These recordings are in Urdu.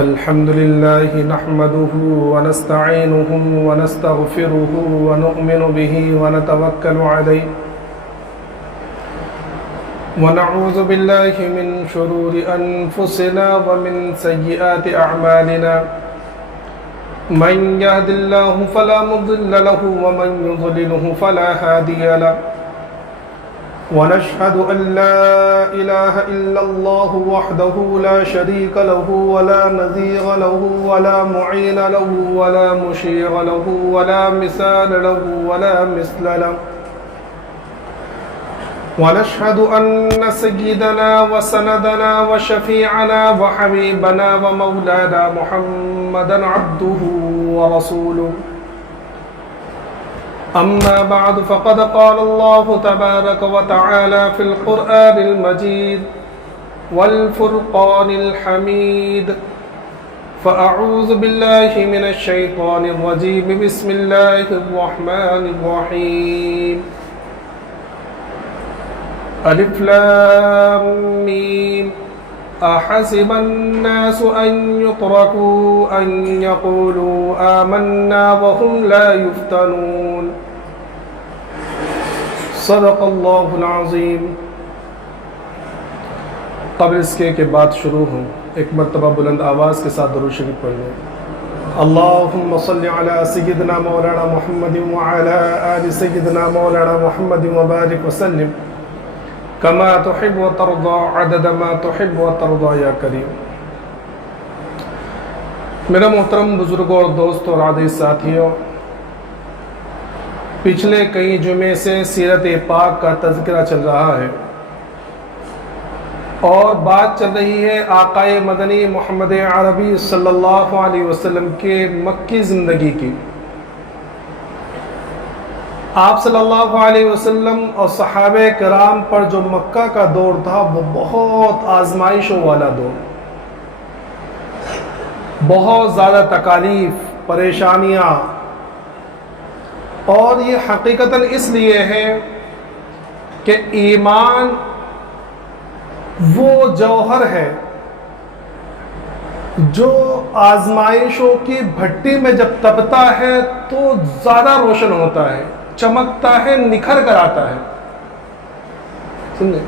الحمد لله نحمده ونستعينه ونستغفره ونؤمن به ونتوكل عليه ونعوذ بالله من شرور أنفسنا ومن سيئات أعمالنا من يهد الله فلا مضل له ومن يضلله فلا هادي له ونشهد أن لا إله إلا الله وحده لا شريك له ولا نظير له ولا معين له ولا مشير له ولا مثال له ولا مثل له ونشهد أن سيدنا وسندنا وشفيعنا وحبيبنا ومولانا محمدا عبده ورسوله أما بعد فقد قال الله تبارك وتعالى في القرآن المجيد والفرقان الحميد فأعوذ بالله من الشيطان الرجيم بسم الله الرحمن الرحيم ألف لام ميم أحسب الناس أن يتركوا أن يقولوا آمنا وهم لا يفتنون صدق اللہ العظیم۔ قبل اس کے بعد شروع ہوں، ایک مرتبہ بلند آواز کے ساتھ درود شریف پڑھ لیں۔ اللہم صلی علی سیدنا مولانا محمد وعلی آل سیدنا مولانا محمد وبارک وسلم کما تحب وترضى عدد ما تحب وترضى یا کریم۔ میرا محترم بزرگوں اور دوستوں اور عزیز ساتھیوں، پچھلے کئی جمعے سے سیرت پاک کا تذکرہ چل رہا ہے اور بات چل رہی ہے آقائے مدنی محمد عربی صلی اللہ علیہ وسلم کے مکی زندگی کی۔ آپ صلی اللہ علیہ وسلم اور صحابہ کرام پر جو مکہ کا دور تھا وہ بہت آزمائشوں والا دور، بہت زیادہ تکالیف، پریشانیاں، اور یہ حقیقتاً اس لیے ہے کہ ایمان وہ جوہر ہے جو آزمائشوں کی بھٹی میں جب تپتا ہے تو زیادہ روشن ہوتا ہے، چمکتا ہے، نکھر کر آتا ہے۔ سمجھے؟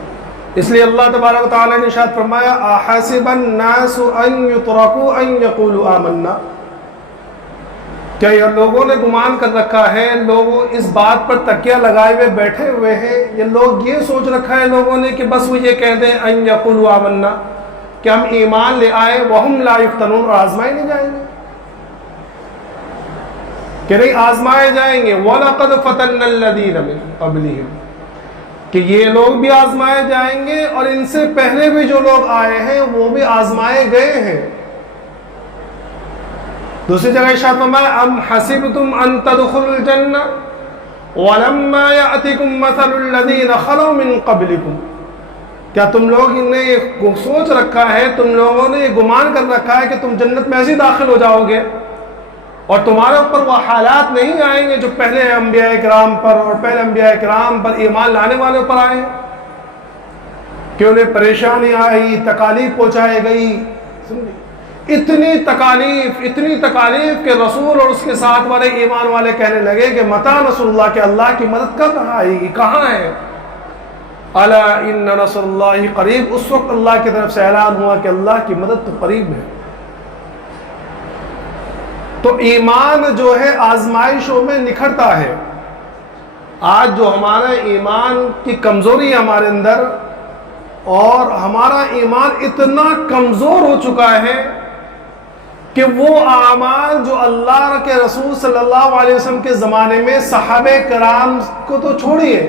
اس لیے اللہ تبارک و تعالیٰ نے ارشاد فرمایا احسب الناس ان یترکوا ان یقولوا آمنا، کیا یہ لوگوں نے گمان کر رکھا ہے، لوگ اس بات پر تکیہ لگائے ہوئے بیٹھے ہوئے ہیں، یہ لوگ یہ سوچ رکھا ہے لوگوں نے کہ بس وہ یہ کہہ دیں ان یقولوا آمنا کہ ہم ایمان لے آئے وہم لا یفتنون، اور آزمائے نہیں جائیں گے، کہ نہیں آزمائے جائیں گے۔ وَلَقَدْ فَتَنَّا الَّذِينَ مِن قَبْلِهِمْ، کہ یہ لوگ بھی آزمائے جائیں گے اور ان سے پہلے بھی جو لوگ آئے ہیں وہ بھی آزمائے گئے ہیں۔ دوسری جگہ ارشاد فرمایا ام حسبتم ان تدخلوا الجنہ ولما یأتکم مثل الذین خلوا من قبلکم، کیا تم لوگ نے سوچ رکھا ہے، تم لوگوں نے یہ گمان کر رکھا ہے کہ تم جنت میں ایسے داخل ہو جاؤ گے اور تمہارے اوپر وہ حالات نہیں آئیں گے جو پہلے انبیاء کرام پر اور پہلے انبیاء کرام پر ایمان لانے والے پر آئے ہیں، کہ انہیں پریشانی آئی، تکالیف پہنچائی گئی، اتنی تکالیف کہ رسول اور اس کے ساتھ والے ایمان والے کہنے لگے کہ متی نصر اللہ، کہ اللہ کی مدد کب آئے گی، کہاں ہے؟ الا ان نصر اللہ قریب، اس وقت اللہ کی طرف سے اعلان ہوا کہ اللہ کی مدد تو قریب ہے۔ تو ایمان جو ہے آزمائشوں میں نکھرتا ہے۔ آج جو ہمارا ایمان کی کمزوری ہے ہمارے اندر، اور ہمارا ایمان اتنا کمزور ہو چکا ہے کہ وہ اعمال جو اللہ کے رسول صلی اللہ علیہ وسلم کے زمانے میں صحابہ کرام کو تو چھوڑیے،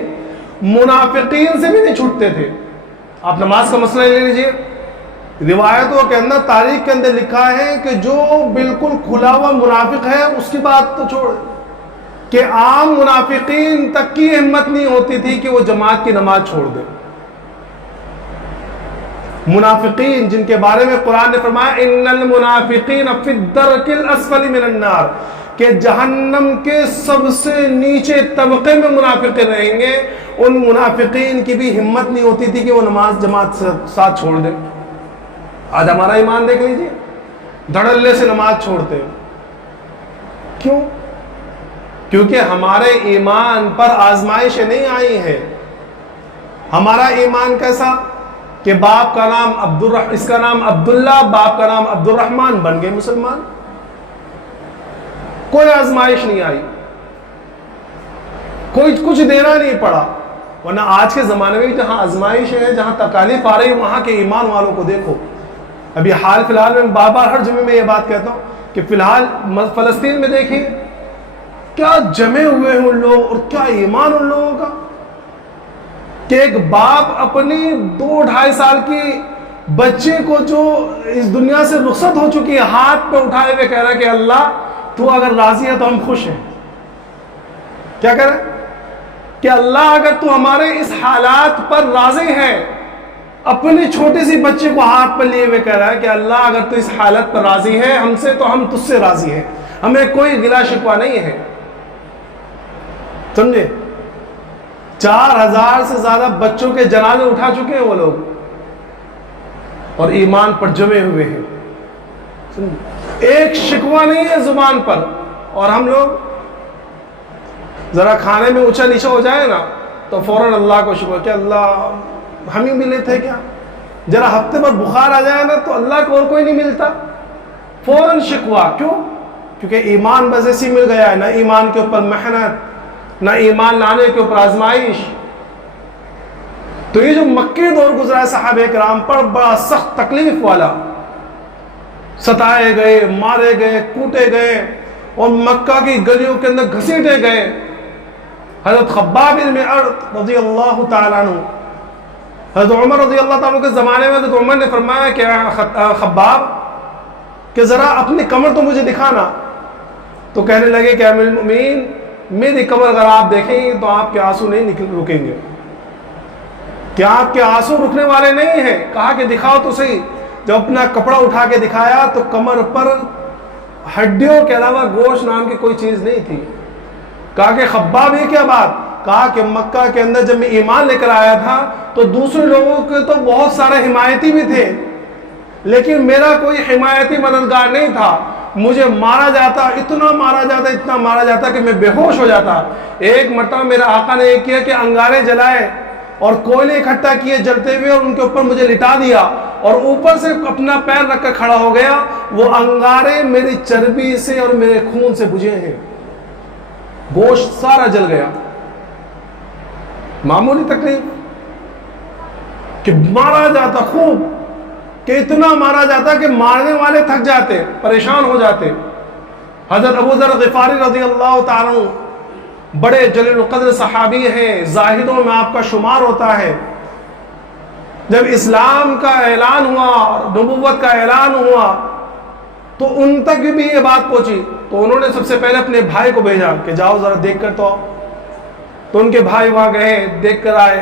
منافقین سے بھی نہیں چھوٹتے تھے۔ آپ نماز کا مسئلہ لے لیجیے، روایتوں کے اندر، تاریخ کے اندر لکھا ہے کہ جو بالکل کھلا ہوا منافق ہے اس کی بات تو چھوڑ، کہ عام منافقین تک کی ہمت نہیں ہوتی تھی کہ وہ جماعت کی نماز چھوڑ دے۔ منافقین جن کے بارے میں قرآن نے فرمایا ان المنافقین فی الدرک الاسفل من النار، کہ جہنم کے سب سے نیچے طبقے میں منافقین رہیں گے، ان منافقین کی بھی ہمت نہیں ہوتی تھی کہ وہ نماز جماعت سے ساتھ چھوڑ دیں۔ آج ہمارا ایمان دیکھ لیجیے، دھڑلے سے نماز چھوڑتے ہو. کیوں؟ کیونکہ ہمارے ایمان پر آزمائشیں نہیں آئی ہیں. ہمارا ایمان کیسا کہ باپ کا نام اس کا نام عبداللہ، باپ کا نام عبد الرحمن، بن گئے مسلمان. کوئی آزمائش نہیں آئی، کوئی کچھ دینا نہیں پڑا. ورنہ آج کے زمانے میں جہاں آزمائش ہے، جہاں تکالیف آ رہی ہے، وہاں کے ایمان والوں کو دیکھو. ابھی حال فی الحال میں بار بار ہر جمعے میں یہ بات کہتا ہوں کہ فی الحال فلسطین میں دیکھیے کیا جمے ہوئے ہیں ان لوگ، اور کیا ایمان ان لوگوں کا کہ ایک باپ اپنی 2-2.5 سال کی بچے کو جو اس دنیا سے رخصت ہو چکی ہے، ہاتھ پہ اٹھائے ہوئے کہہ رہا ہے کہ اللہ تو اگر راضی ہے تو ہم خوش ہیں. کیا کہہ رہا ہے کہ اللہ اگر تو ہمارے اس حالات پر راضی ہے، اپنی چھوٹی سی بچے کو ہاتھ پر لیے ہوئے کہہ رہا ہے کہ اللہ اگر تو اس حالت پر راضی ہے ہم سے تو ہم تجھ سے راضی ہیں، ہمیں کوئی گلہ شکوہ نہیں ہے. سمجھے؟ 4000 سے زیادہ بچوں کے جنازے اٹھا چکے ہیں وہ لوگ، اور ایمان پر جمے ہوئے ہیں. ایک شکوہ نہیں ہے زبان پر. اور ہم لوگ ذرا کھانے میں اونچا نیچا ہو جائے نا تو فوراً اللہ کو شکر کہ اللہ ہم ہی ملے تھے کیا. ذرا ہفتے پر بخار آ جائے نا تو اللہ کو اور کوئی نہیں ملتا، فوراً شکوہ. کیوں؟ کیونکہ ایمان بس ایسی مل گیا ہے، نہ ایمان کے اوپر محنت، نہ ایمان لانے کے اوپر آزمائش. تو یہ جو مکی دور گزرا ہے صحابہ کرام پر، بڑا سخت تکلیف والا، ستائے گئے، مارے گئے، کوٹے گئے، اور مکہ کی گلیوں کے اندر گھسیٹے گئے. حضرت خباب بن ارت رضی اللہ تعالیٰ عنہ، حضرت عمر رضی اللہ تعالیٰ عنہ کے زمانے میں حضرت عمر نے فرمایا کہ خباب کہ ذرا اپنی کمر تو مجھے دکھانا. تو کہنے لگے کہ امیر المؤمنین میری کمر اگر آپ دیکھیں گے تو آپ کے آنسو نہیں رکیں گے. کیا آپ کے آنسو رکنے والے نہیں ہیں؟ کہا کہ دکھاؤ تو صحیح. جب اپنا کپڑا اٹھا کے دکھایا تو کمر پر ہڈیوں کے علاوہ گوشت نام کی کوئی چیز نہیں تھی. کہا کہ خباب یہ کیا بات؟ کہا کہ مکہ کے اندر جب میں ایمان لے کر آیا تھا تو دوسرے لوگوں کے تو بہت سارے حمایتی بھی تھے، لیکن میرا کوئی حمایتی مددگار نہیں تھا. مجھے مارا جاتا، اتنا مارا جاتا کہ میں بے ہوش ہو جاتا. ایک مرتبہ میرے آقا نے یہ کیا کہ انگارے جلائے اور کوئلے اکٹھا کیے جلتے ہوئے، اور ان کے اوپر مجھے لٹا دیا، اور اوپر سے اپنا پیر رکھ کر کھڑا ہو گیا. وہ انگارے میری چربی سے اور میرے خون سے بجھے ہیں، گوشت سارا جل گیا. معمولی تکلیف کہ مارا جاتا خوب، کہ اتنا مارا جاتا کہ مارنے والے تھک جاتے، پریشان ہو جاتے. حضرت ابو ذر غفاری رضی اللہ تعالیٰ عنہ بڑے جلیل القدر صحابی ہیں، زاہدوں میں آپ کا شمار ہوتا ہے. جب اسلام کا اعلان ہوا، نبوت کا اعلان ہوا، تو ان تک بھی یہ بات پہنچی. تو انہوں نے سب سے پہلے اپنے بھائی کو بھیجا کہ جاؤ ذرا دیکھ کر تو آؤ. تو ان کے بھائی وہاں گئے، دیکھ کر آئے،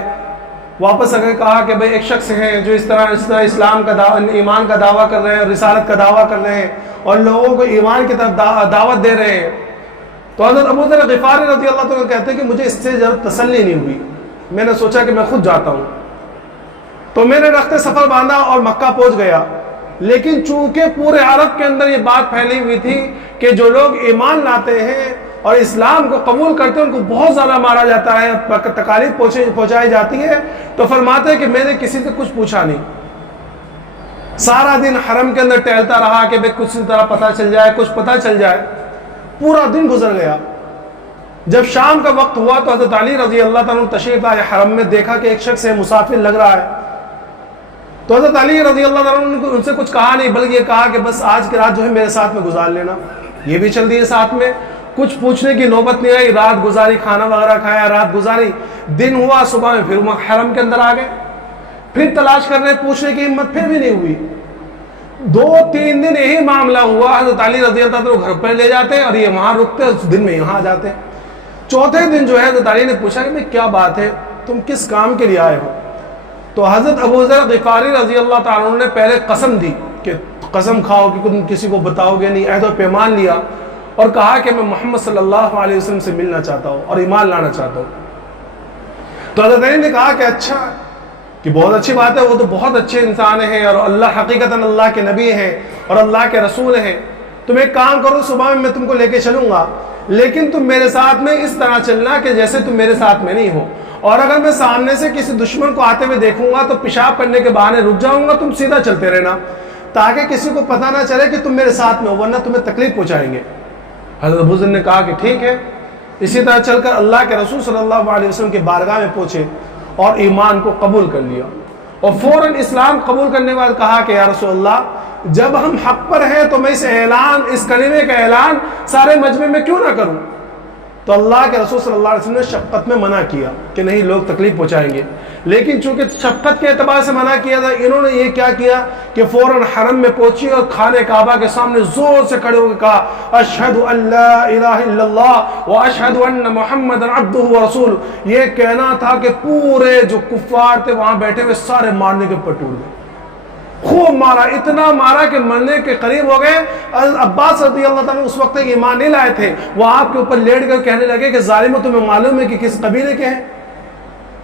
واپس آ کے کہا کہ بھئی ایک شخص ہیں جو اس طرح اسلام کا ایمان کا دعویٰ کر رہے ہیں، رسالت کا دعویٰ کر رہے ہیں، اور لوگوں کو ایمان کی طرف دعوت دے رہے ہیں. تو حضرت ابو ذر غفاری رضی اللہ عنہ کہتے ہیں کہ مجھے اس سے ذرا تسلی نہیں ہوئی. میں نے سوچا کہ میں خود جاتا ہوں. تو میں نے رخت سفر باندھا اور مکہ پہنچ گیا. لیکن چونکہ پورے عرب کے اندر یہ بات پھیلی ہوئی تھی کہ جو لوگ ایمان لاتے ہیں اور اسلام کو قبول کرتے ہیں ان کو بہت زیادہ مارا جاتا ہے، تکالیف پہنچائی جاتی ہے. تو فرماتے ہیں کہ میں نے کسی سے کچھ پوچھا نہیں، سارا دن حرم کے اندر ٹہلتا رہا کہ بھئی کچھ طرح پتہ چل جائے، کچھ پتہ چل جائے. پورا دن گزر گیا. جب شام کا وقت ہوا تو حضرت علی رضی اللہ تعالیٰ عنہ تشریف لائے حرم میں. دیکھا کہ ایک شخص ہے، مسافر لگ رہا ہے. تو حضرت علی رضی اللہ تعالیٰ عنہ نے ان سے کچھ کہا نہیں، بلکہ یہ کہا کہ بس آج کی رات جو ہے میرے ساتھ میں گزار لینا. یہ بھی چل دیے ساتھ میں، کچھ پوچھنے کی نوبت نہیں آئی. رات گزاری، کھانا وغیرہ کھایا، رات گزاری. دن ہوا، صبح میں پھر حرم کے اندر آ گئے. پھر تلاش کرنے، پوچھنے کی ہمت پھر بھی نہیں ہوئی. 2-3 دن یہی معاملہ ہوا. حضرت علی رضی اللہ عنہ گھر پر لے جاتے اور یہ وہاں رکتے، اس دن میں یہاں آ جاتے. چوتھے دن جو ہے حضرت علی نے پوچھا کہ کیا بات ہے، تم کس کام کے لیے آئے ہو؟ تو حضرت ابو ذر غفاری رضی اللہ تعالیٰ عنہ نے پہلے قسم دی کہ قسم کھاؤ کہ تم کسی کو بتاؤ گے نہیں. عہد و پیمان لیا اور کہا کہ میں محمد صلی اللہ علیہ وسلم سے ملنا چاہتا ہوں اور ایمان لانا چاہتا ہوں. تو حضرت علی نے کہا کہ اچھا کہ بہت اچھی بات ہے، وہ تو بہت اچھے انسان ہیں اور اللہ حقیقتاً اللہ کے نبی ہیں اور اللہ کے رسول ہیں، تم ایک کام کرو، صبح میں تم کو لے کے چلوں گا، لیکن تم میرے ساتھ میں اس طرح چلنا کہ جیسے تم میرے ساتھ میں نہیں ہو، اور اگر میں سامنے سے کسی دشمن کو آتے ہوئے دیکھوں گا تو پیشاب کرنے کے بہانے رک جاؤں گا، تم سیدھا چلتے رہنا تاکہ کسی کو پتہ نہ چلے کہ تم میرے ساتھ میں ہو، ورنہ تمہیں تکلیف پہنچائیں گے۔ حضرت ابو ذر نے کہا کہ ٹھیک ہے۔ اسی طرح چل کر اللہ کے رسول صلی اللہ علیہ وسلم کے بارگاہ میں پہنچے اور ایمان کو قبول کر لیا، اور فوراً اسلام قبول کرنے کے بعد کہا کہ یا رسول اللہ، جب ہم حق پر ہیں تو میں اس کلمے کا اعلان سارے مجمع میں کیوں نہ کروں؟ تو اللہ کے رسول صلی اللہ علیہ وسلم نے شفقت میں منع کیا کہ نہیں، لوگ تکلیف پہنچائیں گے، لیکن چونکہ شفقت کے اعتبار سے منع کیا تھا، انہوں نے یہ کیا کیا کہ فوراً حرم میں پہنچی اور خانہ کعبہ کے سامنے زور سے کھڑے ہو کے کہا اشہد ان لا الہ الا اللہ و اشہد ان محمد عبدہ و رسول۔ یہ کہنا تھا کہ پورے جو کفار تھے وہاں بیٹھے ہوئے سارے مارنے کے اوپر ٹوٹ گئے، خوب مارا، اتنا مارا کہ مرنے کے قریب ہو گئے۔ عباس رضی اللہ تعالیٰ اس وقت تک ایمان نہیں لائے تھے، وہ آپ کے اوپر لیٹ کر کہنے لگے کہ ظالموں، تمہیں معلوم ہے کہ کس قبیلے کے ہیں؟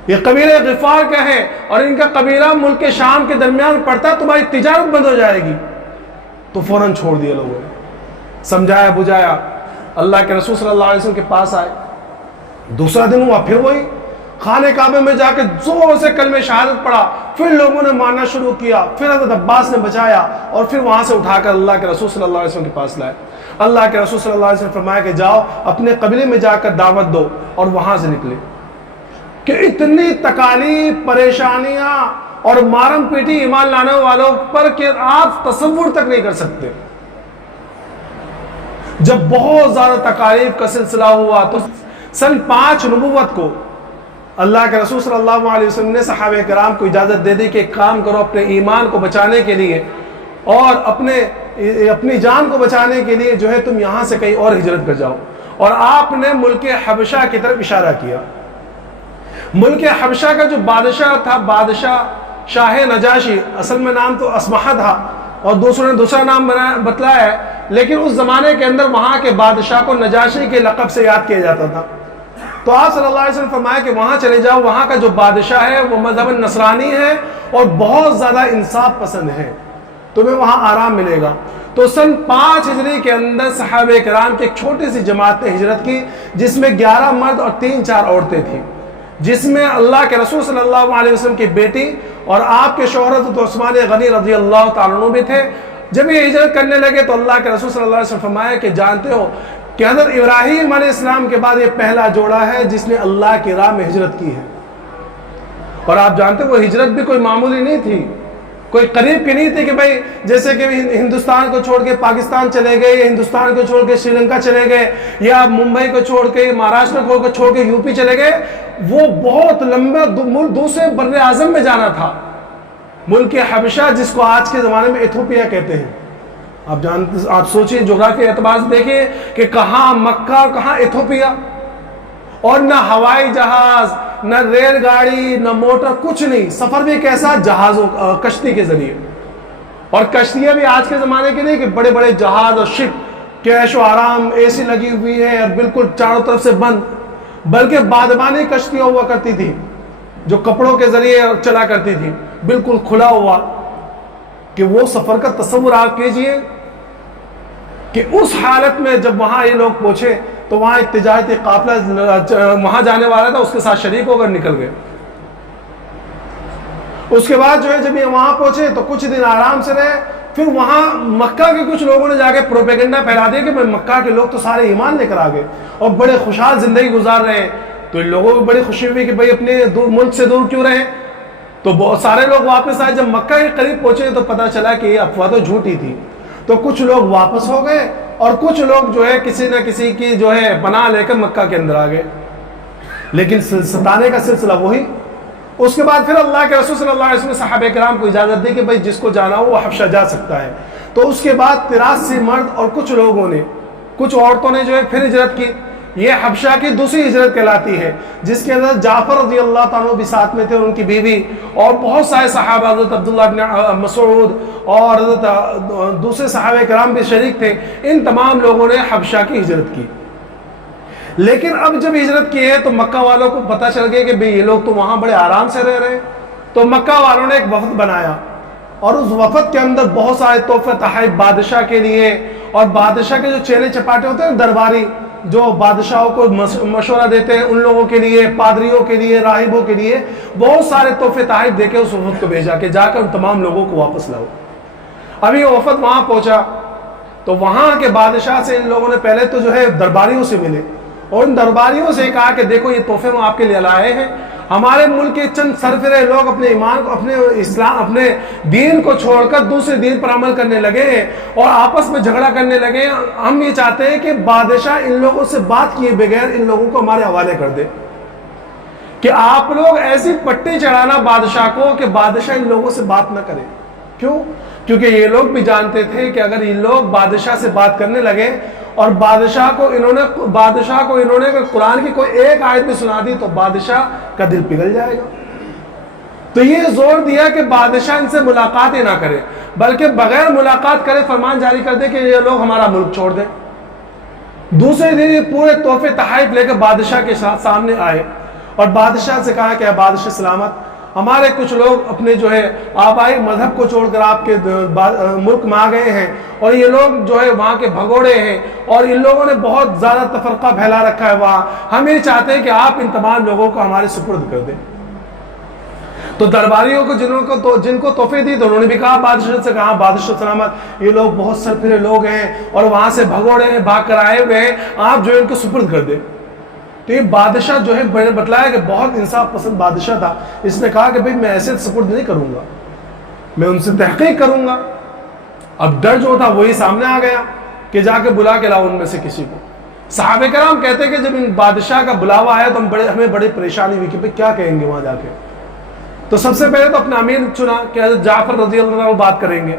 یہ قبیلہ غفار کا ہے اور ان کا قبیلہ ملک شام کے درمیان پڑتا ہے، تمہاری تجارت بند ہو جائے گی۔ تو فوراً چھوڑ دیا لوگوں نے، سمجھایا بجھایا، اللہ کے رسول صلی اللہ علیہ وسلم کے پاس آئے۔ دوسرا دن ہوا، پھر وہی خانہ کعبے میں جا کے زور سے کلمہ شہادت پڑھا، پھر لوگوں نے مارنا شروع کیا، پھر حضرت عباس نے بچایا اور پھر وہاں سے اٹھا کر اللہ کے رسول صلی اللہ علیہ وسلم کے پاس لائے۔ اللہ کے رسول صلی اللہ علیہ وسلم فرمایا کہ جاؤ اپنے قبیلے میں جا کر دعوت دو، اور وہاں سے نکلے کہ اتنی تکالیف، پریشانیاں اور مارم پیٹی ایمان لانے والوں پر کہ آپ تصور تک نہیں کر سکتے۔ جب بہت زیادہ تکالیف کا سلسلہ ہوا تو سن 5 نبوت کو اللہ کے رسول صلی اللہ علیہ وسلم نے صحابہ کرام کو اجازت دے دی کہ ایک کام کرو، اپنے ایمان کو بچانے کے لیے اور اپنی جان کو بچانے کے لیے جو ہے تم یہاں سے کہیں اور ہجرت کر جاؤ، اور آپ نے ملک حبشہ کی طرف اشارہ کیا۔ ملک حبشہ کا جو بادشاہ تھا، بادشاہ شاہ نجاشی، اصل میں نام تو اسمحہ تھا اور دوسروں نے دوسرا نام بتلایا ہے، لیکن اس زمانے کے اندر وہاں کے بادشاہ کو نجاشی کے لقب سے یاد کیا جاتا تھا۔ تو آپ صلی اللہ علیہ وسلم فرمایا کہ وہاں چلے جاؤ، وہاں کا جو بادشاہ ہے وہ مذہب نصرانی ہے اور بہت زیادہ انصاف پسند ہے، تمہیں وہاں آرام ملے گا۔ تو سن 5 ہجری کے اندر صحابہ کرام کی ایک چھوٹی سی جماعت نے ہجرت کی، جس میں 11 مرد اور 3-4 عورتیں تھیں، جس میں اللہ کے رسول صلی اللہ علیہ وسلم کی بیٹی اور آپ کے شوہر حضرت عثمان غنی رضی اللہ تعالیٰ عنہ بھی تھے۔ جب یہ ہجرت کرنے لگے تو اللہ کے رسول صلی اللہ علیہ وسلم فرمایا کہ جانتے ہو کہ حضرت ابراہیم علیہ السلام کے بعد یہ پہلا جوڑا ہے جس نے اللہ کی راہ میں ہجرت کی ہے، اور آپ جانتے ہیں وہ ہجرت بھی کوئی معمولی نہیں تھی، کوئی قریب کی نہیں تھی کہ بھائی جیسے کہ ہندوستان کو چھوڑ کے پاکستان چلے گئے، یا ہندوستان کو چھوڑ کے سری لنکا چلے گئے، یا ممبئی کو چھوڑ کے مہاراشٹر کو چھوڑ کے یو پی چلے گئے۔ وہ بہت لمبے دوسرے بر اعظم میں جانا تھا، ملک حبشہ جس کو آج کے زمانے میں ایتھوپیا کہتے ہیں۔ آپ سوچیں، جغرافی اعتبار سے دیکھیں کہ کہاں مکہ اور کہاں ایتھوپیا، اور نہ ہوائی جہاز، نہ ریل گاڑی، نہ موٹر، کچھ نہیں، سفر بھی کیسا، جہازوں کشتی کے ذریعے، اور کشتیاں بھی آج کے زمانے کی نہیں کہ بڑے بڑے جہاز اور شپ، کیش و آرام، اے سی لگی ہوئی ہے اور بالکل چاروں طرف سے بند، بلکہ بادبانی کشتیاں ہوا کرتی تھی جو کپڑوں کے ذریعے چلا کرتی تھی، بالکل کھلا ہوا، کہ وہ سفر کا تصور آپ کیجئے کہ اس حالت میں جب وہاں یہ لوگ پہنچے تو وہاں ایک تجارتی قافلہ وہاں جانے والا تھا، اس کے ساتھ شریک ہو کر نکل گئے۔ اس کے بعد جو ہے جب یہ وہاں پہنچے تو کچھ دن آرام سے رہے، پھر وہاں مکہ کے کچھ لوگوں نے جا کے پروپیگنڈا پھیلا دیا کہ مکہ کے لوگ تو سارے ایمان لے کر آ گئے اور بڑے خوشحال زندگی گزار رہے ہیں، تو ان لوگوں کو بڑی خوشی ہوئی کہ بھائی اپنے ملک سے دور کیوں رہے، تو بہت سارے لوگ واپس آئے۔ جب مکہ کے قریب پہنچے تو پتہ چلا کہ یہ افواہ تو جھوٹی تھی، تو کچھ لوگ واپس ہو گئے اور کچھ لوگ جو ہے کسی نہ کسی کی جو ہے پناہ لے کر مکہ کے اندر آ گئے، لیکن ستانے کا سلسلہ وہی۔ اس کے بعد پھر اللہ کے رسول صلی اللہ علیہ وسلم نے صحابہ کرام کو اجازت دی کہ بھائی جس کو جانا ہو وہ حبشہ جا سکتا ہے۔ تو اس کے بعد 83 مرد اور کچھ لوگوں نے، کچھ عورتوں نے جو ہے پھر ہجرت کی۔ یہ حبشہ کی دوسری ہجرت کہلاتی ہے، جس کے اندر جعفر رضی اللہ تعالیٰ بھی ساتھ میں تھے اور ان کی بیوی، اور بہت سارے صحابہ، حضرت عبداللہ بن مسعود اور حضرت دوسرے صحابہ کرام بھی شریک تھے۔ ان تمام لوگوں نے حبشہ کی ہجرت کی۔ لیکن اب جب ہجرت کی ہے تو مکہ والوں کو پتہ چل گیا کہ بھئی یہ لوگ تو وہاں بڑے آرام سے رہ رہے ہیں، تو مکہ والوں نے ایک وفد بنایا اور اس وفد کے اندر بہت سارے تحفے تحائف بادشاہ کے لیے، اور بادشاہ کے جو چہرے چپاٹے ہوتے ہیں درباری جو بادشاہوں کو مشورہ دیتے ہیں، ان لوگوں کے لیے، پادریوں کے لیے، راہبوں کے لیے بہت سارے تحفے تحائف دے کے اس وفد کو بھیجا کہ جا کر ان تمام لوگوں کو واپس لاؤ۔ ابھی وفد وہاں پہنچا تو وہاں کے بادشاہ سے ان لوگوں نے پہلے تو جو ہے درباریوں سے ملے اور ان درباریوں سے کہا کہ دیکھو یہ تحفے ہم آپ کے لیے لائے ہیں، ہمارے ملک کے چند سرفرے لوگ اپنے ایمان کو، اپنے اسلام، اپنے دین کو چھوڑ کر دوسرے دین پر عمل کرنے لگے ہیں اور آپس میں جھگڑا کرنے لگے ہیں۔ ہم یہ چاہتے ہیں کہ بادشاہ ان لوگوں سے بات کیے بغیر ان لوگوں کو ہمارے حوالے کر دے، کہ آپ لوگ ایسی پٹی چڑھانا بادشاہ کو کہ بادشاہ ان لوگوں سے بات نہ کرے۔ کیوں؟ کیونکہ یہ لوگ بھی جانتے تھے کہ اگر یہ لوگ بادشاہ سے بات کرنے لگے اور بادشاہ کو انہوں نے قرآن کی کوئی ایک آیت بھی سنا دی تو بادشاہ کا دل پگھل جائے گا۔ تو یہ زور دیا کہ بادشاہ ان سے ملاقات ہی نہ کرے، بلکہ بغیر ملاقات کرے فرمان جاری کر دے کہ یہ لوگ ہمارا ملک چھوڑ دیں۔ دوسرے دن یہ پورے تحفے تحائف لے کر بادشاہ کے سامنے آئے اور بادشاہ سے کہا کہ اے بادشاہ سلامت، ہمارے کچھ لوگ اپنے جو ہے آبائی مذہب کو چھوڑ کر آپ کے ملک میں آ گئے ہیں اور یہ لوگ جو ہے وہاں کے بھگوڑے ہیں اور ان لوگوں نے بہت زیادہ تفرقہ پھیلا رکھا ہے وہاں، ہم یہ چاہتے ہیں کہ آپ ان تمام لوگوں کو ہمارے سپرد کر دیں۔ تو درباریوں کو جن کو تحفے دی تو انہوں نے بھی کہا بادشاہ سے، کہا بادشاہ سلامت یہ لوگ بہت سرفرے لوگ ہیں اور وہاں سے بھگوڑے ہیں، بھاگ کر آئے ہوئے ہیں، آپ جو ہے ان کو سپرد کر دیں۔ تو یہ بادشاہ جو ہے میں نے بتلایا کہ بہت انصاف پسند بادشاہ تھا، اس نے کہا کہ بھئی میں ایسے سپرد نہیں کروں گا، میں ان سے تحقیق کروں گا۔ اب ڈر جو تھا وہی سامنے آ گیا کہ جا کے بلا کے لاؤ ان میں سے کسی کو۔ صحابہ کرام کہتے ہیں کہ جب ان بادشاہ کا بلاوا آیا تو ہمیں بڑی پریشانی ہوئی کہ بھئی کیا کہیں گے وہاں جا کے۔ تو سب سے پہلے تو اپنا امیر چنا کہ حضرت جعفر رضی اللہ عنہ بات کریں گے،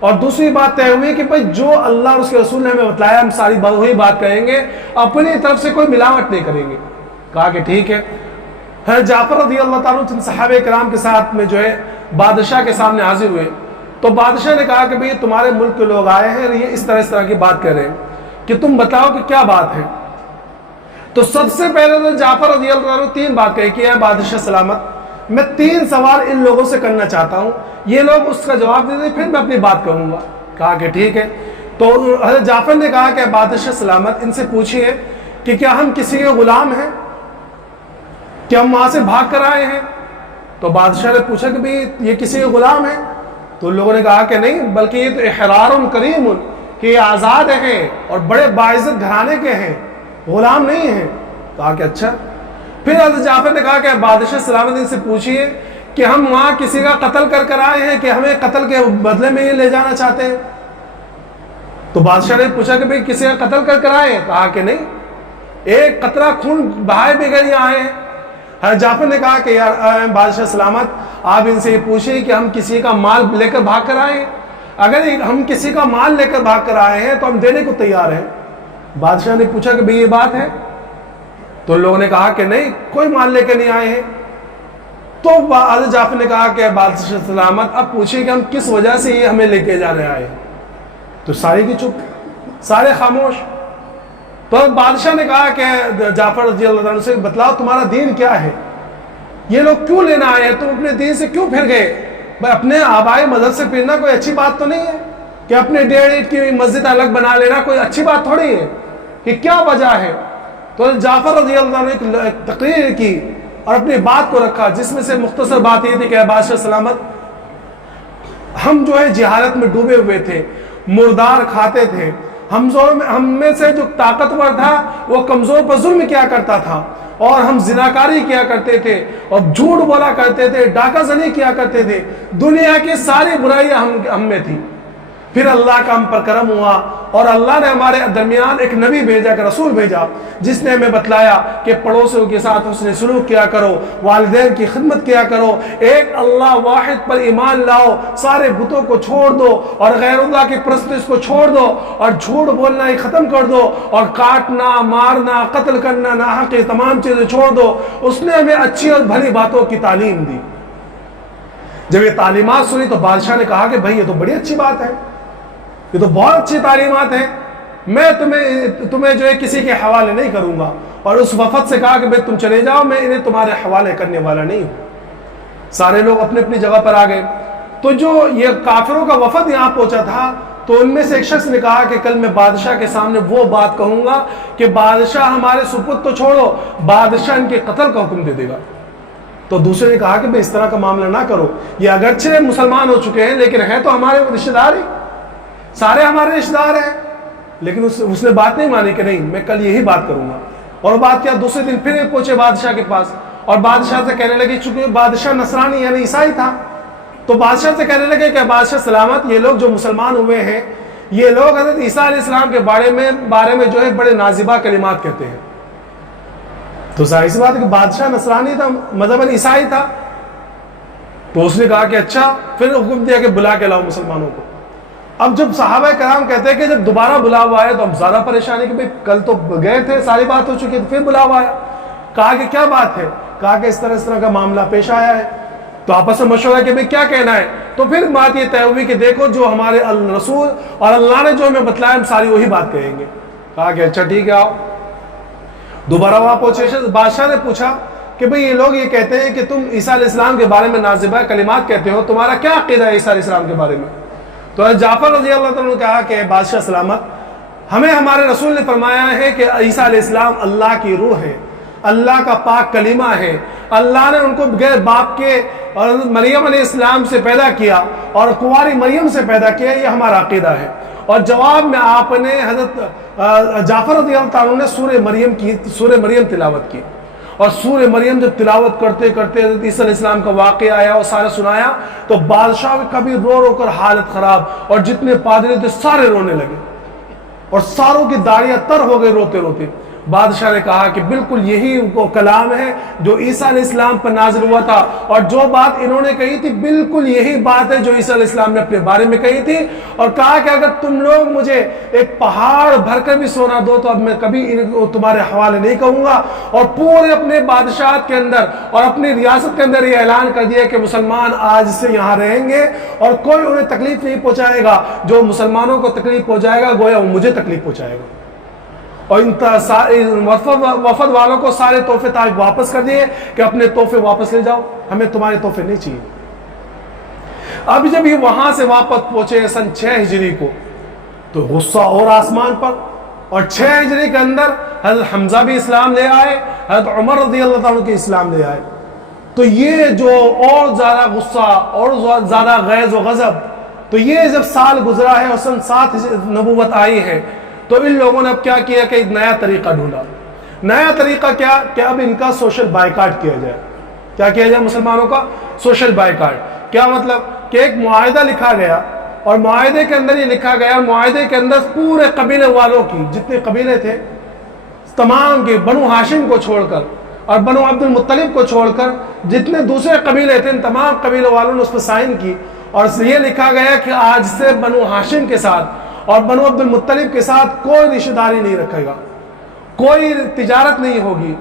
اور دوسری بات طے ہوئی کہ بھئی جو اللہ اور اس کے رسول نے ہمیں بتلایا ہم ساری وہی بات کہیں گے، اپنی طرف سے کوئی ملاوٹ نہیں کریں گے۔ کہا کہ ٹھیک ہے۔ حضرت جعفر رضی اللہ تعالیٰ عنہ صحابہ کرام کے ساتھ میں جو ہے بادشاہ کے سامنے حاضر ہوئے تو بادشاہ نے کہا کہ بھئی تمہارے ملک کے لوگ آئے ہیں اور یہ اس طرح کی بات کر رہے ہیں کہ تم بتاؤ کہ کیا بات ہے۔ تو سب سے پہلے تو جعفر رضی اللہ عنہ 3 بات کہی کہ اے بادشاہ سلامت، میں 3 سوال ان لوگوں سے کرنا چاہتا ہوں، یہ لوگ اس کا جواب دے دیں پھر میں اپنی بات کہوں گا۔ کہا کہ ٹھیک ہے۔ تو حضرت جعفر نے کہا کہ بادشاہ سلامت ان سے پوچھئے کہ کیا ہم کسی کے غلام ہیں، کہ ہم وہاں سے بھاگ کر آئے ہیں؟ تو بادشاہ نے پوچھا کہ بھئی یہ کسی کے غلام ہیں؟ تو لوگوں نے کہا کہ نہیں، بلکہ یہ تو احرار کریم، کہ یہ آزاد ہیں اور بڑے باعزت گھرانے کے ہیں، غلام نہیں ہیں۔ کہا کہ اچھا۔ پھر حضرت جعفر نے کہا کہ بادشاہ سلامت ان سے پوچھئے کہ ہم وہاں کسی کا قتل کر آئے ہیں کہ ہمیں قتل کے بدلے میں یہ لے جانا چاہتے ہیں؟ تو بادشاہ نے پوچھا کہ بھئی کسی کا قتل کر آئے ہیں؟ کہا کہ نہیں، ایک قطرہ خون بہائے بغیر یہ آئے ہیں۔ حضرت جعفر نے کہا کہ یار بادشاہ سلامت آپ ان سے یہ پوچھیں کہ ہم کسی کا مال لے کر بھاگ کر آئے ہیں؟ اگر ہم کسی کا مال لے کر بھاگ کر آئے ہیں تو ہم دینے کو تیار ہیں۔ بادشاہ نے پوچھا کہ بھئی یہ بات ہے؟ تو لوگوں نے کہا کہ نہیں، کوئی مال لے کے نہیں آئے ہیں۔ تو حضرت جعفر نے کہا کہ بادشاہ سلامت اب پوچھیں کہ ہم کس وجہ سے یہ ہمیں لے کے جانے آئے ہیں؟ تو سارے کی چپ، سارے خاموش۔ تو بادشاہ نے کہا کہ جعفر رضی اللہ عنہ سے بتلاؤ تمہارا دین کیا ہے، یہ لوگ کیوں لینا آئے ہیں، تم اپنے دین سے کیوں پھر گئے؟ بھائی اپنے آبائی مذہب سے پھرنا کوئی اچھی بات تو نہیں ہے، کہ اپنے 1.5 اینٹ کی مسجد الگ بنا لینا کوئی اچھی بات تھوڑی ہے، کہ کیا وجہ ہے؟ تو جعفر رضی اللہ عنہ نے ایک تقریر کی اور اپنی بات کو رکھا، جس میں سے مختصر بات یہ تھی کہ اے بادشاہ سلامت، ہم جو ہے جہالت میں ڈوبے ہوئے تھے، مردار کھاتے تھے، ہم میں سے جو طاقتور تھا وہ کمزور پر ظلم کیا کرتا تھا، اور ہم زناکاری کیا کرتے تھے اور جھوٹ بولا کرتے تھے، ڈاکہ زنی کیا کرتے تھے، دنیا کی ساری برائیاں ہم میں تھی۔ پھر اللہ کا ہم پر کرم ہوا اور اللہ نے ہمارے درمیان ایک نبی بھیجا، ایک رسول بھیجا، جس نے ہمیں بتلایا کہ پڑوسیوں کے ساتھ حسن سلوک کیا کرو، والدین کی خدمت کیا کرو، ایک اللہ واحد پر ایمان لاؤ، سارے بتوں کو چھوڑ دو اور غیر اللہ کی پرستش کو چھوڑ دو اور جھوٹ بولنا ہی ختم کر دو اور کاٹنا، مارنا، قتل کرنا، ناحق کی تمام چیزیں چھوڑ دو۔ اس نے ہمیں اچھی اور بھلی باتوں کی تعلیم دی۔ جب یہ تعلیمات سنی تو بادشاہ نے کہا کہ بھائی یہ تو بڑی اچھی بات ہے، یہ تو بہت اچھی تعلیمات ہیں، میں تمہیں جو ہے کسی کے حوالے نہیں کروں گا۔ اور اس وفد سے کہا کہ بھئی تم چلے جاؤ، میں انہیں تمہارے حوالے کرنے والا نہیں ہوں۔ سارے لوگ اپنی اپنی جگہ پر آ گئے. تو جو یہ کافروں کا وفد یہاں پہنچا تھا تو ان میں سے ایک شخص نے کہا کہ کل میں بادشاہ کے سامنے وہ بات کہوں گا کہ بادشاہ ہمارے سپرد تو چھوڑو، بادشاہ ان کے قتل کا حکم دے دے گا. تو دوسرے نے کہا کہ بھئی اس طرح کا معاملہ نہ کرو، یہ اگرچہ مسلمان ہو چکے ہیں لیکن ہیں تو ہمارے رشتہ دار ہی، سارے ہمارے رشتہ دار ہیں. لیکن اس نے بات نہیں مانی کہ نہیں میں کل یہی بات کروں گا. اور بات کیا، دوسرے دن پھر پہنچے بادشاہ کے پاس اور بادشاہ سے کہنے لگے، چونکہ بادشاہ نصرانی یعنی عیسائی تھا، تو بادشاہ سے کہنے لگے کہ بادشاہ سلامت، یہ لوگ جو مسلمان ہوئے ہیں یہ لوگ حضرت عیسیٰ علیہ السلام کے بارے میں جو ہے بڑے نازیبا کلمات کہتے ہیں. تو ظاہر سی بات ہے کہ بادشاہ نصرانی تھا، مذہباً عیسائی تھا. تو اس نے کہا کہ اچھا، پھر حکم دیا کہ بلا کے لاؤ مسلمانوں کو. اب جب صحابہ کرام کہتے ہیں کہ جب دوبارہ بلاوا آیا تو ہم زیادہ پریشانی کہ بھئی کل تو گئے تھے، ساری بات ہو چکی ہے، پھر بلاوا آیا. کہا کہ کیا بات ہے؟ کہا کہ اس طرح کا معاملہ پیش آیا ہے. تو آپس میں مشورہ کہ بھئی کیا کہنا ہے. تو پھر بات یہ طے ہوئی کہ دیکھو جو ہمارے رسول اور اللہ نے جو ہمیں بتلایا ہم ساری وہی بات کہیں گے. کہا کہ اچھا ٹھیک ہے آؤ. دوبارہ وہاں پہنچے، بادشاہ نے پوچھا کہ بھئی یہ لوگ یہ کہتے ہیں کہ تم عیسیٰ علیہ السلام کے بارے میں نازبہ کلمات کہتے ہو، تمہارا کیا عقیدہ ہے عیسیٰ علیہ السلام کے بارے میں؟ تو جعفر رضی اللہ تعالیٰ نے کہا کہ بادشاہ سلامت، ہمیں ہمارے رسول نے فرمایا ہے کہ عیسیٰ علیہ السلام اللہ کی روح ہے، اللہ کا پاک کلمہ ہے، اللہ نے ان کو بغیر باپ کے اور مریم علیہ السلام سے پیدا کیا اور کنواری مریم سے پیدا کیا، یہ ہمارا عقیدہ ہے. اور جواب میں آپ نے حضرت جعفر رضی اللہ تعالیٰ نے سورہ مریم تلاوت کی. اور سورہ مریم جب تلاوت کرتے کرتے حضرت عیسیٰ علیہ السلام کا واقعہ آیا اور سارے سنایا تو بادشاہ کا بھی رو رو کر حالت خراب، اور جتنے پادری تھے سارے رونے لگے اور ساروں کی داڑیاں تر ہو گئی روتے روتے. بادشاہ نے کہا کہ بالکل یہی وہ کلام ہے جو عیسیٰ علیہ السلام پر نازل ہوا تھا، اور جو بات انہوں نے کہی تھی بالکل یہی بات ہے جو عیسیٰ علیہ السلام نے اپنے بارے میں کہی تھی. اور کہا کہ اگر تم لوگ مجھے ایک پہاڑ بھر کر بھی سونا دو تو اب میں کبھی تمہارے حوالے نہیں کہوں گا. اور پورے اپنے بادشاہت کے اندر اور اپنی ریاست کے اندر یہ اعلان کر دیا کہ مسلمان آج سے یہاں رہیں گے اور کوئی انہیں تکلیف نہیں پہنچائے گا، جو مسلمانوں کو تکلیف پہنچائے گا گویا وہ مجھے تکلیف پہنچائے گا. اور ان وفد والوں کو سارے تحفے واپس کر دیے کہ اپنے تحفے واپس لے جاؤ، ہمیں تمہارے تحفے نہیں چاہیے. اب جب یہ وہاں سے واپس پہنچے سن 6 ہجری کو تو غصہ اور آسمان پر، اور 6 ہجری کے اندر حضرت حمزہ بھی اسلام لے آئے، حضرت عمر رضی اللہ عنہ کے اسلام لے آئے. تو یہ جو اور زیادہ غصہ اور زیادہ غیظ و غضب، تو یہ جب سال گزرا ہے اور سن 7 نبوت آئی ہے تو ان لوگوں نے اب کیا کیا کہ ایک نیا طریقہ ڈھونڈا. نیا طریقہ کیا کہ اب ان کا سوشل بائیکاٹ کیا جائے. کیا کیا جائے؟ مسلمانوں کا سوشل بائیکاٹ. کیا مطلب کہ ایک معاہدہ لکھا گیا اور معاہدے کے اندر یہ لکھا گیا، معاہدے کے اندر پورے قبیلے والوں کی جتنے قبیلے تھے تمام کے، بنو ہاشم کو چھوڑ کر اور بنو عبد المطلب کو چھوڑ کر جتنے دوسرے قبیلے تھے ان تمام قبیلے والوں نے اس پر سائن کی. اور یہ لکھا گیا کہ آج سے بنو ہاشم کے ساتھ اور بنو عبد المطلب کے ساتھ کوئی رشتہ داری نہیں رکھے گا، کوئی تجارت نہیں ہوگی،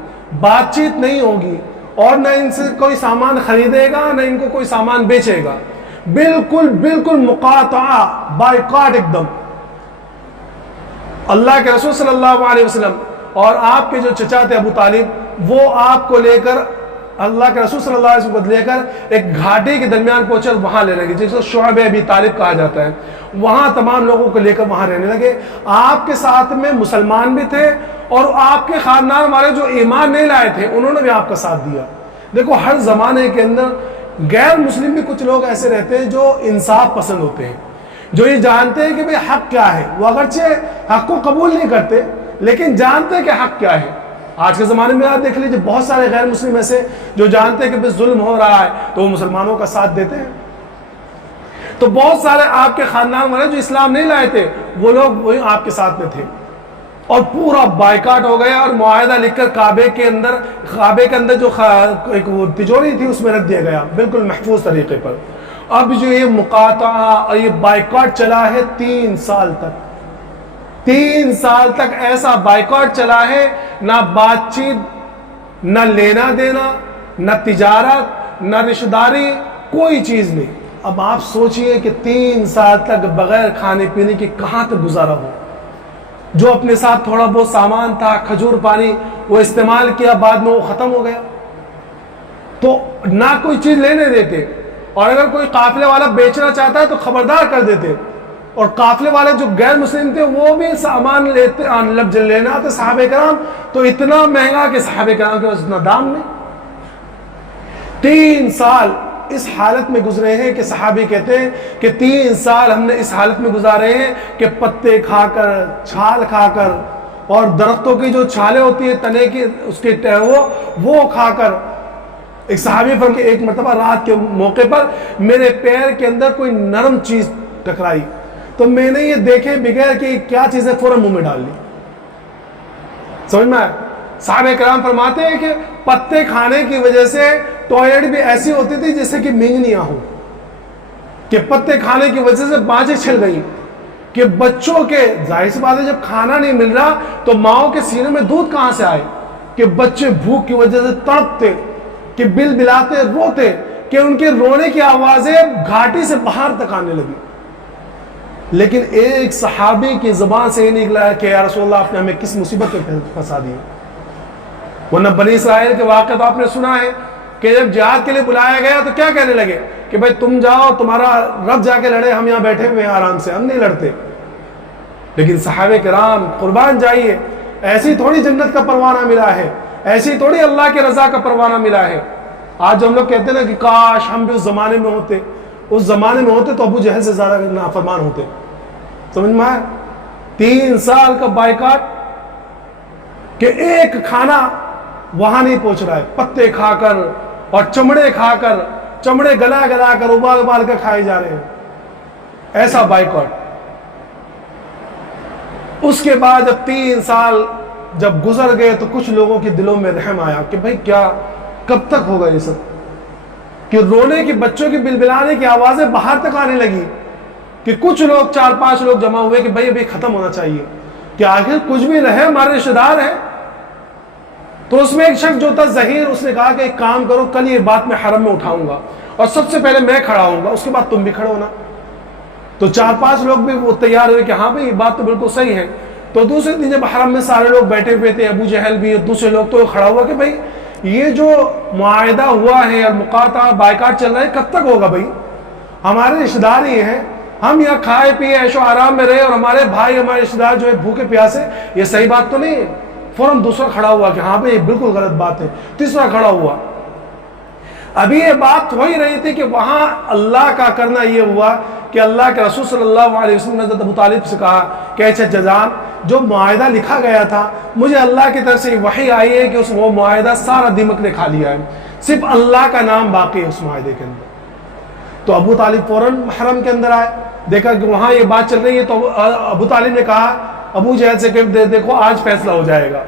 بات چیت نہیں ہوگی، اور نہ ان سے کوئی سامان خریدے گا نہ ان کو کوئی سامان بیچے گا. بالکل مقاطعہ، بائیکاٹ ایک دم. اللہ کے رسول صلی اللہ علیہ وسلم اور آپ کے جو چچا تھے ابو طالب، وہ آپ کو لے کر اللہ کے رسول صلی اللہ علیہ وسلم کو لے کر ایک گھاٹی کے درمیان پہنچے، وہاں لے لگے جس کو شعب ابی طالب کہا جاتا ہے. وہاں تمام لوگوں کو لے کر وہاں رہنے لگے. آپ کے ساتھ میں مسلمان بھی تھے اور آپ کے خاندان والے جو ایمان نہیں لائے تھے انہوں نے بھی آپ کا ساتھ دیا. دیکھو ہر زمانے کے اندر غیر مسلم بھی کچھ لوگ ایسے رہتے ہیں جو انصاف پسند ہوتے ہیں، جو یہ جانتے ہیں کہ بھئی حق کیا ہے. وہ اگرچہ حق کو قبول نہیں کرتے لیکن جانتے ہیں کہ حق کیا ہے. آج کے زمانے میں آپ دیکھ لیجیے بہت سارے غیر مسلم ایسے جو جانتے ہیں کہ بھئی ظلم ہو رہا ہے تو وہ مسلمانوں کا ساتھ دیتے ہیں. تو بہت سارے آپ کے خاندان والے جو اسلام نہیں لائے تھے وہ لوگ وہی آپ کے ساتھ میں تھے، اور پورا بائیکاٹ ہو گیا اور معاہدہ لکھ کر کعبے کے اندر جو ایک تجوری تھی اس میں رکھ دیا گیا بالکل محفوظ طریقے پر. اب جو یہ مقاطعہ اور یہ بائیکاٹ چلا ہے 3 سال تک، 3 سال تک ایسا بائیکاٹ چلا ہے، نہ بات چیت، نہ لینا دینا، نہ تجارت، نہ رشتہ داری، کوئی چیز نہیں. اب آپ سوچئے کہ 3 سال تک بغیر کھانے پینے کی کہاں تک گزارا ہو. جو اپنے ساتھ تھوڑا بہت سامان تھا، کھجور پانی، وہ استعمال کیا، بعد میں وہ ختم ہو گیا. تو نہ کوئی چیز لینے دیتے، اور اگر کوئی قافلے والا بیچنا چاہتا ہے تو خبردار کر دیتے، اور قافلے والے جو غیر مسلم تھے وہ بھی سامان لیتے لینے آتے صحابہ کرام، تو اتنا مہنگا کہ صحابہ کرام کے پاس اتنا دام نہیں۔ 3 سال اس حالت میں گزرے ہیں کہ صحابی کہتے ہیں کہ 3 سال ہم نے اس حالت میں گزارے ہیں کہ پتے کھا کر، چھال کھا کر، اور درختوں کی جو چھالیں ہوتی ہیں تنے کی اس کے وہ کھا کر۔ ایک صحابی فرماتے ہیں ایک مرتبہ رات کے موقع پر میرے پیر کے اندر کوئی نرم چیز ٹکرائی، تو میں نے یہ دیکھے بغیر کہ کیا چیز ہے فوراً منہ میں ڈال لی۔ سمجھ میں آیا؟ صحابہ کرام فرماتے ہیں کہ پتے کھانے کی وجہ سے ٹوائلٹ بھی ایسی ہوتی تھی جیسے کہ مینگنیاں ہوں، کہ پتے کھانے کی وجہ سے بانجیں چھل گئی، کہ بچوں کے ظاہر سی بات ہے جب کھانا نہیں مل رہا تو ماؤں کے سینے میں دودھ کہاں سے آئے، کہ بچے بھوک کی وجہ سے تڑپتے، کہ بل بلاتے روتے، کہ ان کے رونے کی آوازیں گھاٹی سے باہر تک آنے لگی۔ لیکن ایک صحابی کی زبان سے یہ نکلا ہے کہ یا رسول اللہ آپ نے ہمیں کس مصیبت میں پھنسا دیا۔ ورنہ بنی اسرائیل کے واقعات آپ نے سنا ہے کہ جب جہاد کے لیے بلایا گیا تو کیا کہنے لگے کہ بھائی تم جاؤ، تمہارا رب جا کے لڑے، ہم یہاں بیٹھے ہوئے ہیں آرام سے، ہم نہیں لڑتے۔ لیکن صحابہ کرام قربان جائیے، ایسی تھوڑی جنت کا پروانہ ملا ہے، ایسی تھوڑی اللہ کی رضا کا پروانہ ملا ہے۔ آج جو ہم لوگ کہتے ہیں نا کہ کاش ہم بھی اس زمانے میں ہوتے، اس زمانے میں ہوتے تو ابو جہل سے زیادہ نافرمان ہوتے۔ سمجھ میں آیا؟ 3 سال کا بائیکاٹ، کہ ایک کھانا وہاں نہیں پہنچ رہا ہے، پتے کھا کر اور چمڑے کھا کر، چمڑے گلا گلا کر ابال ابال کر کھائے جا رہے ہیں، ایسا بائیکاٹ۔ اس کے بعد جب 3 سال جب گزر گئے تو کچھ لوگوں کے دلوں میں رحم آیا کہ بھائی کیا کب تک ہوگا یہ سب، کہ رونے کی، بچوں کی بلبلانے کی آوازیں باہر تک آنے لگی، کہ کچھ لوگ 4-5 لوگ جمع ہوئے کہ بھائی ابھی ختم ہونا چاہیے، کہ آخر کچھ بھی رہے ہمارے رشتہ دار ہیں۔ تو اس میں ایک شخص جو تھا ظہیر، اس نے کہا کہ ایک کام کرو، کل یہ بات میں حرم میں اٹھاؤں گا اور سب سے پہلے میں کھڑا ہوں گا، اس کے بعد تم بھی کھڑے ہونا۔ تو 4-5 لوگ بھی وہ تیار ہوئے کہ ہاں بھائی یہ بات تو بالکل صحیح ہے۔ تو دوسرے دن جب حرم میں سارے لوگ بیٹھے ہوئے تھے، ابو جہل بھی اور دوسرے لوگ، تو کھڑا ہوا کہ بھائی یہ جو معاہدہ ہوا ہے اور مقاطعہ بائیکاٹ چل رہا ہے کب تک ہوگا؟ بھائی ہمارے رشتہ دار یہ ہیں، ہم یہاں کھائے پیے عیش و آرام میں رہے اور ہمارے بھائی، ہمارے رشتہ دار جو ہے بھوکے پیاسے، یہ صحیح بات تو نہیں ہے۔ فوراً دوسرا کھڑا ہوا کہ ہاں بھائی یہ بالکل غلط بات ہے۔ تیسرا کھڑا ہوا۔ ابھی یہ بات ہو ہی رہی تھی کہ وہاں اللہ کا کرنا یہ ہوا کہ اللہ کے رسول صلی اللہ علیہ وسلم نے حضرت ابو طالب سے کہا کہ اچھا جزان، جو معاہدہ لکھا گیا تھا مجھے اللہ کی طرف سے وحی آئی ہے کہ اس وہ معاہدہ سارا دمک نے کھا لیا ہے، صرف اللہ کا نام باقی ہے اس معاہدے کے اندر۔ تو ابو طالب فوراً حرم کے اندر آئے، دیکھا کہ وہاں یہ بات چل رہی ہے، تو ابو طالب نے کہا ابو جہل سے کہ دیکھو آج فیصلہ ہو جائے گا۔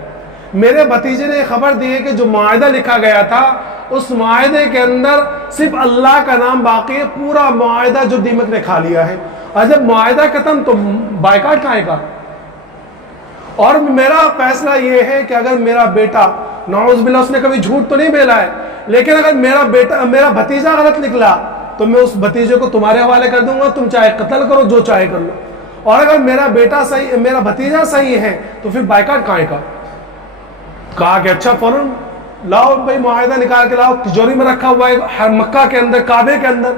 میرے بھتیجے نے خبر دی ہے کہ جو معاہدہ لکھا گیا تھا اس معاہدے کے اندر صرف اللہ کا نام باقی ہے، پورا معاہدہ جو دیمک نے کھا لیا ہے، اور جب معاہدہ ختم تو بائیکاٹ کھائے گا۔ اور میرا فیصلہ یہ ہے کہ اگر میرا بیٹا، نعوذ باللہ اس نے کبھی جھوٹ تو نہیں بولا ہے، لیکن اگر میرا بھتیجا غلط نکلا تو میں اس بھتیجے کو تمہارے حوالے کر دوں گا، تم چاہے قتل کرو، جو چاہے کر لو، اور اگر میرا بھتیجا صحیح ہے تو پھر بائیکاٹ کھائے گا۔ کہا کہ اچھا فوراً لاؤ بھائی معاہدہ نکال کے لاؤ، تجوری میں رکھا ہوا ہے مکہ کے اندر، کعبے کے اندر۔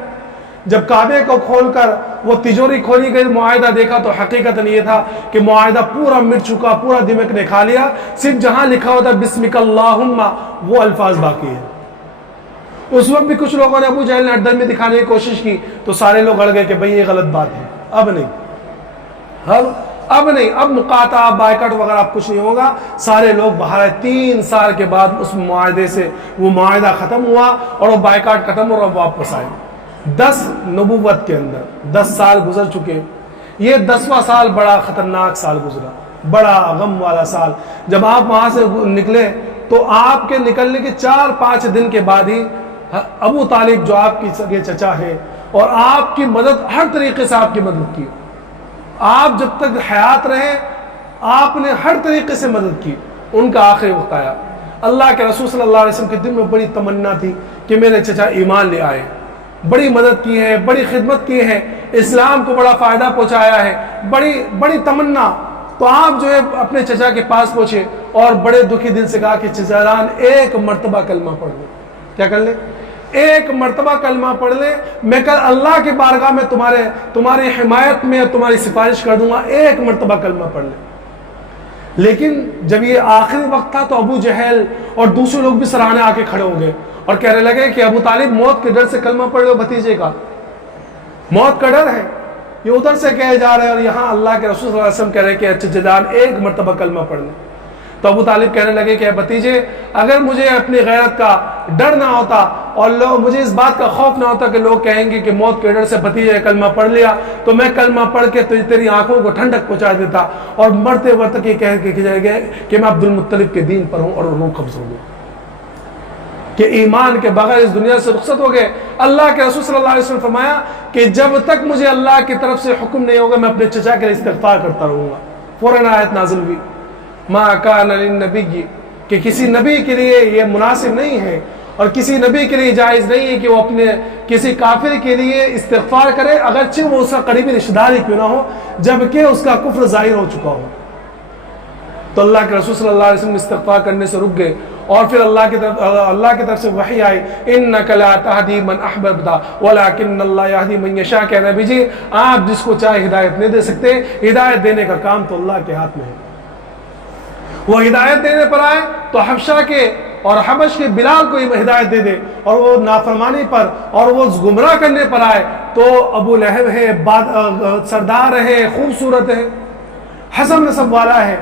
جب کعبے کو کھول کر وہ تجوری کھولی گئی، معاہدہ دیکھا تو حقیقتاً یہ تھا کہ معاہدہ پورا مٹ چکا، پورا دمک نے کھا لیا، صرف جہاں لکھا ہوتا بسمک اللہم وہ الفاظ باقی ہیں۔ اس وقت بھی کچھ لوگوں نے ابو جہل نے اڈر میں دکھانے کی کوشش کی تو سارے لوگ اڑ گئے کہ بھئی یہ غلط بات ہے، اب نہیں، اب نہیں، اب مقاطعہ بائیکاٹ وغیرہ اب کچھ نہیں ہوگا۔ سارے لوگ باہر آئے۔ 3 سال کے بعد اس معاہدے سے وہ معاہدہ ختم ہوا اور وہ بائیکاٹ ختم اور واپس آئے۔ 10 نبوت کے اندر 10 سال گزر چکے، یہ 10واں سال بڑا خطرناک سال گزرا، بڑا غم والا سال۔ جب آپ وہاں سے نکلے تو آپ کے نکلنے کے 4-5 دن کے بعد ہی ابو طالب جو آپ کی سگے چچا ہے اور آپ کی مدد، ہر طریقے سے آپ کی مدد کی، آپ جب تک حیات رہے آپ نے ہر طریقے سے مدد کی، ان کا آخری وقت آیا۔ اللہ کے رسول صلی اللہ علیہ وسلم کے دل میں بڑی تمنا تھی کہ میرے چچا ایمان لے آئے، بڑی مدد کی ہے، بڑی خدمت کی ہے، اسلام کو بڑا فائدہ پہنچایا ہے، بڑی تمنا۔ تو آپ جو ہے اپنے چچا کے پاس پہنچے اور بڑے دکھی دل سے کہا کہ چچا جان ایک مرتبہ کلمہ پڑھ لو، کیا کر لیں؟ ایک مرتبہ کلمہ پڑھ لیں، میں کل اللہ کے بارگاہ میں تمہاری حمایت میں تمہاری سفارش کر دوں گا، ایک مرتبہ کلمہ پڑھ لیں۔ لیکن جب یہ آخری وقت تھا تو ابو جہل اور دوسرے لوگ بھی سراہنے آ کے کھڑے ہو گئے اور کہنے لگے کہ ابو طالب موت کے ڈر سے کلمہ پڑھ لو بھتیجے کا، موت کا ڈر ہے، یہ ادھر سے کہے جا رہے ہیں اور یہاں اللہ کے رسول صلی اللہ علیہ وسلم کہہ رہے ہیں کہ اچھا جان ایک مرتبہ کلمہ پڑھ لیں۔ تو ابو طالب کہنے لگے کہ بھتیجے اگر مجھے اپنی غیرت کا ڈر نہ ہوتا اور مجھے اس بات کا خوف نہ ہوتا کہ لوگ کہیں گے کہ موت کے ڈر سے بھتیجے نے کلمہ پڑھ لیا، تو میں کلمہ پڑھ کے تیری آنکھوں کو ٹھنڈک پہنچا دیتا اور مرتے وقت یہ کہہ کے جائے گے کہ میں عبد المطلب کے دین پر ہوں اور روح قبض ہوں گے، کہ ایمان کے بغیر اس دنیا سے رخصت ہو گئے۔ اللہ کے رسول صلی اللہ علیہ وسلم فرمایا کہ جب تک مجھے اللہ کی طرف سے حکم نہیں ہوگا میں اپنے چچا کے لیے استغفار کرتا رہوں گا۔ فوراً آیت نازل ہوئی ما کان للنبی، کہ کسی نبی کے لیے یہ مناسب نہیں ہے اور کسی نبی کے لیے جائز نہیں ہے کہ وہ اپنے کسی کافر کے لیے استغفار کرے، اگرچہ وہ اس کا قریبی رشتہ دار ہی کیوں نہ ہو، جبکہ اس کا کفر ظاہر ہو چکا ہو۔ تو اللہ کے رسول صلی اللہ علیہ وسلم استغفار کرنے سے رک گئے اور پھر اللہ کی طرف سے وحی آئی انک لا تہدی من احببت ولکن اللہ یہدی من یشاء، کہ نبی جی آپ جس کو چاہے ہدایت نہیں دے سکتے، ہدایت دینے کا کام تو اللہ کے ہاتھ میں ہے۔ وہ ہدایت دینے پر آئے تو حبشہ کے اور حبش کے بلال کو ہدایت دے دے، اور وہ نافرمانی پر اور وہ گمراہ کرنے پر آئے تو ابو لہب ہے، سردار ہے، خوبصورت ہے، حسب نسب والا ہے،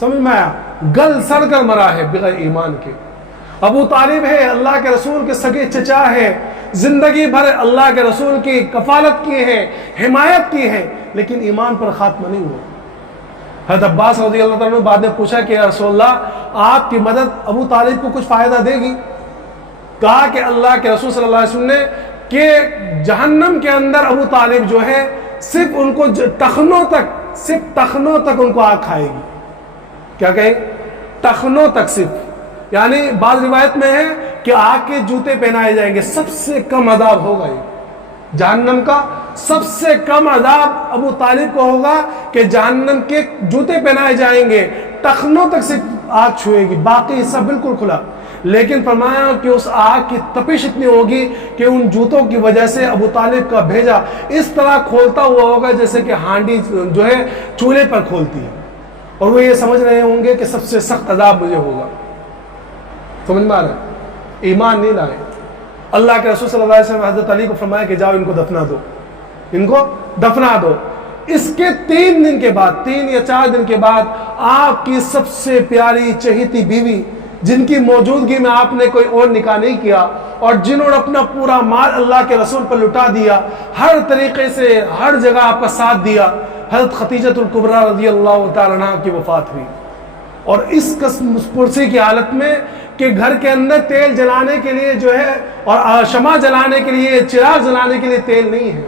سمجھ میں آیا، گل سڑ کر مرا ہے بغیر ایمان کے۔ ابو طالب ہے، اللہ کے رسول کے سگے چچا ہے، زندگی بھر اللہ کے رسول کی کفالت کی ہے، حمایت کی ہے، لیکن ایمان پر خاتمہ نہیں ہوا۔ حضرت عباس رضی اللہ تعالیٰ عنہ بعد نے پوچھا کہ یا رسول اللہ آپ کی مدد ابو طالب کو کچھ فائدہ دے گی؟ کہا کہ اللہ کے رسول صلی اللہ علیہ وسلم نے کہ جہنم کے اندر ابو طالب جو ہے صرف ان کو ٹخنوں تک ان کو آگ کھائے گی۔ کیا کہیں؟ ٹخنوں تک صرف، یعنی بعض روایت میں ہے کہ آگ کے جوتے پہنائے جائیں گے، سب سے کم عذاب ہوگا یہ جہنم کا، سب سے کم عذاب ابو طالب کو ہوگا کہ جہنم کے جوتے پہنائے جائیں گے، ٹخنوں تک صرف آگ چھوئے گی، باقی حصہ بالکل کھلا۔ لیکن فرمایا کہ اس آگ کی تپش اتنی ہوگی کہ ان جوتوں کی وجہ سے ابو طالب کا بھیجا اس طرح کھولتا ہوا ہوگا جیسے کہ ہانڈی جو ہے چولہے پر کھولتی ہے، اور وہ یہ سمجھ رہے ہوں گے کہ سب سے سخت عذاب مجھے ہوگا۔ سمجھ میں آ رہا ہے؟ ایمان نہیں لائے۔ اللہ کے رسول صلی اللہ علیہ وسلم حضرت علی کو فرمایا کہ جاؤ ان کو دفنا دو، ان کو دفنا دو۔ اس کے 3 دن کے بعد، 3 یا 4 دن کے بعد آپ کی سب سے پیاری چہیتی بیوی، جن کی موجودگی میں آپ نے کوئی اور نکاح نہیں کیا اور جنہوں نے اپنا پورا مال اللہ کے رسول پر لٹا دیا، ہر طریقے سے ہر جگہ آپ کا ساتھ دیا، حضرت خدیجہ الکبریٰ رضی اللہ تعالیٰ عنہ کی وفات ہوئی، اور اس قسم پرسی کی حالت میں کہ گھر کے اندر تیل جلانے کے لیے جو ہے اور شمع جلانے کے لیے، چراغ جلانے کے لیے تیل نہیں ہے،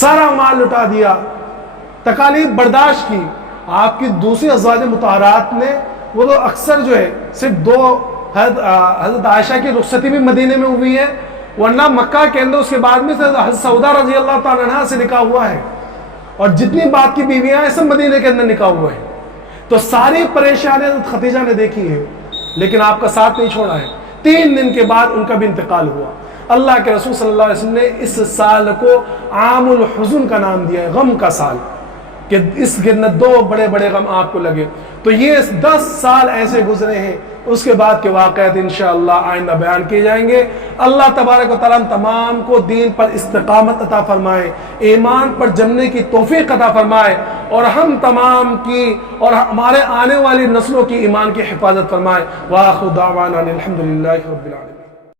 سارا مال لٹا دیا، تکالیف برداشت کی۔ آپ کی دوسری ازواج مطہرات نے وہ تو اکثر جو ہے صرف 2، حضرت عائشہ کی رخصتی بھی مدینے میں ہوئی ہے، ورنہ مکہ کے اندر اس کے بعد میں حضرت سودا رضی اللہ تعالیٰ عنہ سے نکاح ہوا ہے، اور جتنی بات کی بیویاں ہیں سب مدینے کے اندر نکاح ہوا ہے۔ تو ساری پریشانیاں حضرت خدیجہ نے دیکھی ہے، لیکن آپ کا ساتھ نہیں چھوڑا ہے۔ 3 دن کے بعد ان کا بھی انتقال ہوا۔ اللہ کے رسول صلی اللہ علیہ وسلم نے اس سال کو عام الحزن کا نام دیا ہے، غم کا سال، کہ اس کے اندر 2 بڑے بڑے غم آپ کو لگے۔ تو یہ 10 سال ایسے گزرے ہیں، اس کے بعد کے واقعات انشاءاللہ آئندہ بیان کیے جائیں گے۔ اللہ تبارک و تعالیٰ تمام کو دین پر استقامت عطا فرمائے، ایمان پر جمنے کی توفیق عطا فرمائے، اور ہم تمام کی اور ہمارے آنے والی نسلوں کی ایمان کی حفاظت فرمائے۔ وآخر دعوانا الحمدللہ رب العالمین۔